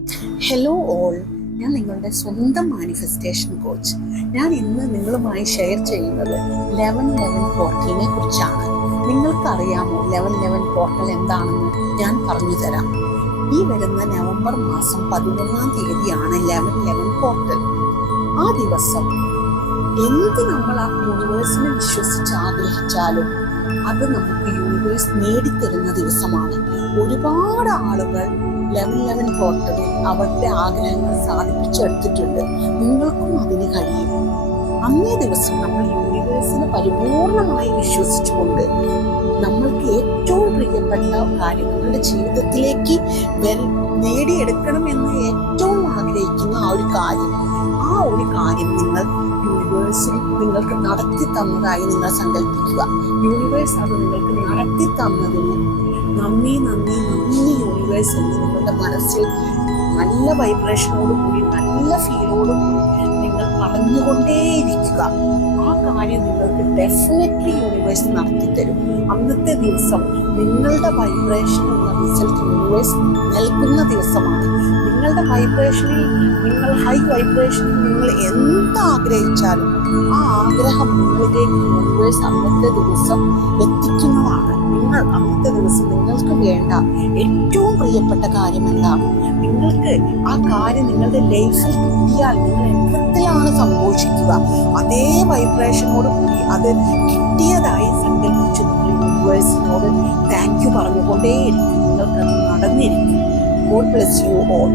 Hello all, ഞാൻ നിങ്ങളുടെ സ്വന്തം മാനിഫെസ്റ്റേഷൻ കോച്ച്. ഞാൻ ഇന്ന് നിങ്ങളുമായി ഷെയർ ചെയ്യുന്നത് 1111 പോർട്ടലിനെ കുറിച്ചാണ്. നിങ്ങൾക്കറിയാമോ 1111 പോർട്ടൽ എന്താണെന്ന്? ഞാൻ പറഞ്ഞു തരാം. ഈ വരുന്ന നവംബർ മാസം 11-ാം തീയതിയാണ് 1111 പോർട്ടൽ. ആ ദിവസം എന്ത് നമ്മൾ ആ യൂണിവേഴ്സിനെ വിശ്വസിച്ച് ആഗ്രഹിച്ചാലും അത് നമുക്ക് യൂണിവേഴ്സ് നേടിത്തരുന്ന ദിവസമാണ്. ഒരുപാട് ആളുകൾ 1111 പോർട്ടലിൽ അവരുടെ ആഗ്രഹങ്ങൾ സാധിപ്പിച്ചെടുത്തിട്ടുണ്ട്. നിങ്ങൾക്കും അതിന് കഴിയും. അന്നേ ദിവസം നമ്മൾ യൂണിവേഴ്സിനെ പരിപൂർണമായി വിശ്വസിച്ചുകൊണ്ട് നമ്മൾക്ക് ഏറ്റവും പ്രിയപ്പെട്ട കാര്യം നമ്മളുടെ ജീവിതത്തിലേക്ക് നേടിയെടുക്കണമെന്ന് ഏറ്റവും ആഗ്രഹിക്കുന്ന ആ ഒരു കാര്യം നിങ്ങൾ യൂണിവേഴ്സിൽ നിങ്ങൾക്ക് നടത്തി തന്നതായി നിങ്ങൾ സങ്കല്പിക്കുക. യൂണിവേഴ്സ് അത് നിങ്ങൾക്ക് നടത്തി തന്നതിന് നന്ദി യൂണിവേഴ്സ് എന്ന് നിങ്ങളുടെ മനസ്സിൽ നല്ല വൈബ്രേഷനോടുകൂടി നല്ല ഫീലോടുകൂടി നിങ്ങൾ പറഞ്ഞുകൊണ്ടേയിരിക്കുക. ആ കാര്യം നിങ്ങൾക്ക് ഡെഫിനറ്റ്ലി യൂണിവേഴ്സ് നടത്തിത്തരും. അന്നത്തെ ദിവസം നിങ്ങളുടെ വൈബ്രേഷനുള്ള റിസൾട്ട് യൂണിവേഴ്സ് നൽകുന്ന ദിവസമാണ്. നിങ്ങളുടെ വൈബ്രേഷനിൽ നിങ്ങൾ ഹൈ വൈബ്രേഷനിൽ നിങ്ങൾ എന്താഗ്രഹിച്ചാലും ആ ആഗ്രഹം നിങ്ങളിലേക്ക് യൂണിവേഴ്സ് അന്നത്തെ ദിവസം എത്തിക്കുന്നതാണ്. നിങ്ങൾ അന്നത്തെ ദിവസം നിങ്ങൾക്ക് വേണ്ട ഏറ്റവും പ്രിയപ്പെട്ട കാര്യം എന്താണ്? നിങ്ങൾക്ക് ആ കാര്യം നിങ്ങളുടെ ലൈഫിൽ കിട്ടിയാൽ നിങ്ങൾ എത്രത്തിലാണ് സന്തോഷിക്കുക. അതേ വൈബ്രേഷനോട് കൂടി അത് കിട്ടിയതായി സങ്കല്പിച്ചു യൂണിവേഴ്സിനോട് താങ്ക് യു പറഞ്ഞുകൊണ്ടേയിരിക്കും. നിങ്ങൾക്കത് നടന്നിരിക്കും. God bless you all.